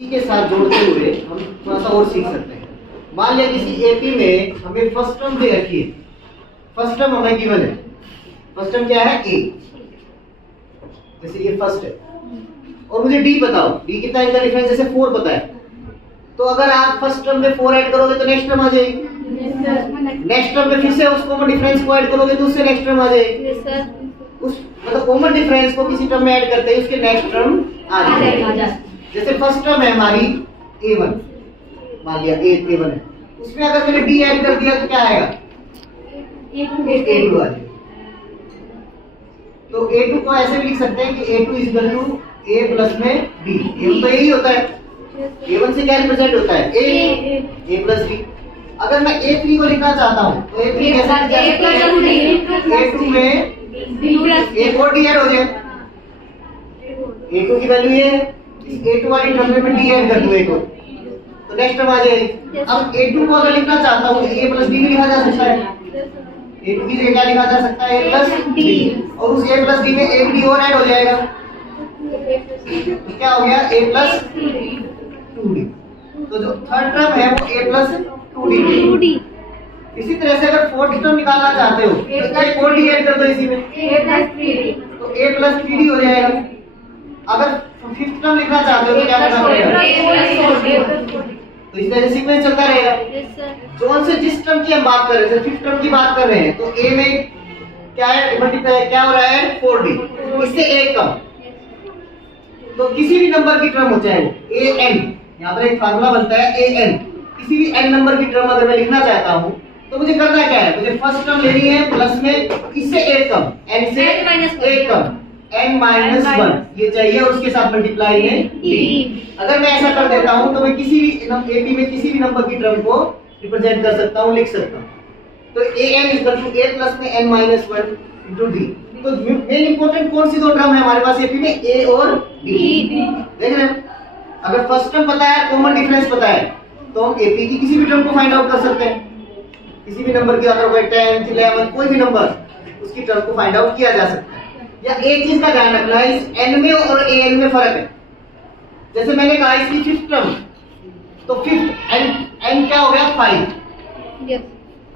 के साथ जोड़ते हुए हम थोड़ा सा और सीख सकते हैं। मान लिया किसी एपी में हमें फर्स्ट टर्म दे रखी है, फर्स्ट टर्म हमें गिवन है, फर्स्ट टर्म क्या है ए, जैसे ये फर्स्ट है और मुझे डी बताओ, डी कितना इनका डिफरेंस जैसे 4 पता है, तो अगर आप फर्स्ट टर्म में 4 ऐड करोगे तो नेक्स्ट टर्म आ जाएगी, नेक्स्ट टर्म में फिर से उस कॉमन डिफरेंस को ऐड करोगे तो उससे नेक्स्ट टर्म आ जाएगी, उस मतलब कॉमन डिफरेंस को किसी टर्म में ऐड करते हैं उसके नेक्स्ट टर्म आ जाएगा। जैसे फर्स्ट टर्म है हमारी a1, मान लिया a1 है, उसमें अगर मैंने d ऐड कर दिया तो क्या आएगा, a2 आ जाएगा। तो a2 को ऐसे भी लिख सकते हैं कि a2 equal to a plus में b, a1 तो यही होता है, a1 से क्या रिप्रेजेंट होता है a प्लस b। अगर मैं a3 को लिखना चाहता हूँ तो a3 कैसे, a2 में एक और d ऐड हो जाए, a2 की वैल्यू ये है, a2 वाली टर्म में d ऐड कर दूं एक और तो नेक्स्ट टर्म आ जाएगी। अब a2 को अगर लिखना चाहता हूं a प्लस d भी लिखा जा सकता है, a2 की जगह क्या लिखा जा सकता है a प्लस d, और उस a प्लस d में एक d और ऐड हो जाएगा तो क्या हो गया a प्लस 2d। तो जो थर्ड टर्म है वो a प्लस 2d। इसी तरह से अगर फोर्थ टर्म निकालना चाहते हो तो एक और d ऐड कर दो इसी में तो a प्लस 3d हो जाएगा। अगर फिफ्थ टर्म लिखना चाहते हो तो क्या करना पड़ेगा, तो इस तरह से सीक्वेंस चलता रहेगा। जोन से जिस टर्म की हम बात कर रहे थे, फिफ्थ टर्म की बात कर रहे हैं, तो a में क्या है, मल्टीप्लाई क्या हो रहा है 4d, इससे एक कम, तो किसी भी नंबर की टर्म हो चाहे an, यहाँ पर एक फार्मूला बनता है an, किसी भी n नंबर की टर्म अगर मैं लिखना चाहता हूँ तो मुझे करना क्या है, मुझे फर्स्ट टर्म लेनी है प्लस में इससे एक कम, n से एक कम, n-1 ये चाहिए और उसके साथ मल्टीप्लाई है d। अगर मैं ऐसा कर देता हूं तो मैं किसी भी एपी में किसी भी नंबर की टर्म को रिप्रेजेंट कर सकता हूं, लिख सकता हूं। तो an equal to a plus में n-1 इनटू d। तो मेन इंपॉर्टेंट कौन सी दो टर्म है हमारे पास एपी में, a और d। देख रहे हैं, अगर फर्स्ट टर्म पता है, कॉमन डिफरेंस पता है, तो हम एपी की किसी भी टर्म को फाइंड आउट कर सकते हैं। किसी भी नंबर की अगर 10, 11 कोई भी नंबर, उसकी टर्म को फाइंड आउट किया जा सकता है। या एक चीज का ध्यान रखना है, इस n में और an में फर्क है। जैसे मैंने कहा इसकी फिफ्थ टर्म, तो फिफ्थ n क्या हो गया 5।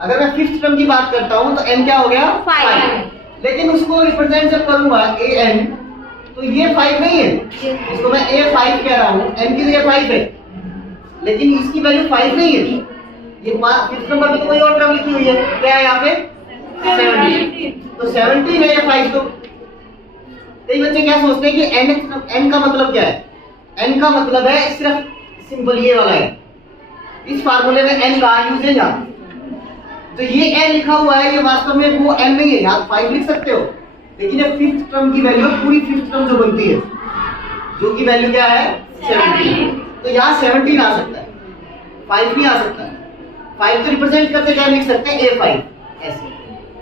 अगर मैं फिफ्थ टर्म की बात करता हूं तो n क्या हो गया 5, लेकिन उसको रिप्रेजेंट जब करूंगा an तो ये 5 नहीं है, इसको मैं a5 कह रहा हूं, n की जगह 5 है, लेकिन इसकी वैल्यू 5 नहीं है। ये फिफ्थ नंबर पे तो कोई और टर्म लिखी हुई है, क्या है यहाँ पे 17, तो 17 है या 5। तो कई बच्चे क्या सोचते हैं कि n का मतलब क्या है, n का मतलब है सिर्फ सिंपल ये वाला है, इस फार्मूले में n का यूज है यहाँ, तो ये n लिखा हुआ है ये वास्तव में वो n नहीं है, यहाँ 5 लिख सकते हो, लेकिन ये फिफ्थ टर्म की वैल्यू पूरी फिफ्थ टर्म जो बनती है, जो की वैल्यू क्या है 17, तो यहाँ 17 आ सकता है, 5 नहीं आ सकता। 5 तो रिप्रेजेंट करते क्या लिख सकते हैं a5, ऐसे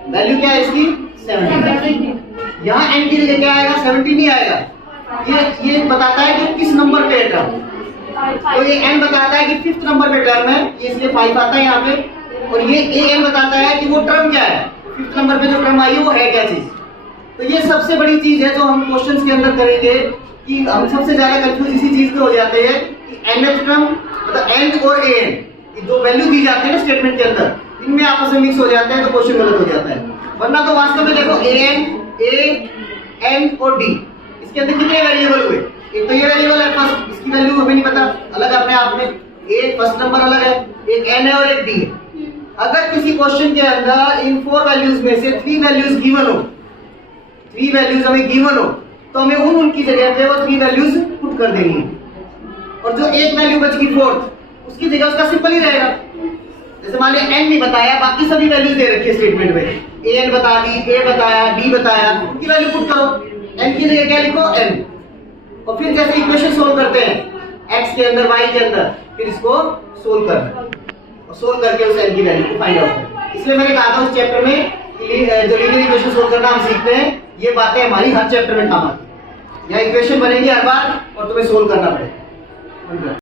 वैल्यू क्या है इसकी 17। यहाँ n की जगह क्या आएगा 17 नहीं आएगा, ये बताता है कि किस नंबर पे है टर्म, तो ये n बताता है कि फिफ्थ नंबर पे टर्म है, ये इसलिए 5 आता है यहाँ पे, और ये an बताता है कि वो टर्म क्या है, फिफ्थ नंबर पे जो टर्म आई है वो है क्या चीज। तो ये सबसे बड़ी चीज है जो हम क्वेश्चंस के अंदर करेंगे, कि हम सबसे ज्यादा कंफ्यूज इसी चीज पे हो जाते हैं कि nth टर्म मतलब n और an दो वैल्यू दी जाती है ना स्टेटमेंट के अंदर, इनमें आपस में मिक्स हो जाते हैं तो क्वेश्चन गलत हो जाता है। वरना तो वास्तव में देखो a n और d, इसके अंदर कितने वेरिएबल हुए, एक तो ये वेरिएबल है फर्स्ट, इसकी वैल्यू हमें नहीं पता, अलग अपने आप में, एक फर्स्ट नंबर अलग है, एक n है और एक d है। अगर किसी क्वेश्चन के अंदर इन 4 वैल्यूज में से 3 वैल्यूज गिवन हो, 3 वैल्यूज हमें गिवन हो, तो हमें उनकी जगह पे वो 3 वैल्यूज पुट कर देनी है, और जो एक वैल्यू बच गई फोर्थ, उसकी जगह उसका सिंपल ही रहेगा। जैसे मान लिया n नहीं बताया, बाकी सभी वैल्यूज दे रखी है स्टेटमेंट में, an बता दी, a बताया, d बताया, उनकी वैल्यू पुट करो, n की जगह क्या लिखो n, और फिर जैसे इक्वेशन सोल्व करते हैं x के अंदर y के अंदर, फिर इसको सोल्व करना और सोल्व करके उस n की वैल्यू को फाइंड आउट करना। इसलिए मैंने कहा था उस चैप्टर में जो लीनियर इक्वेशन सोल्व करना हम सीखते हैं, ये बातें हमारी हर चैप्टर में काम आती है। यहाँ इक्वेशन बनेगी हर बार और तुम्हें सोल्व करना पड़ेगा।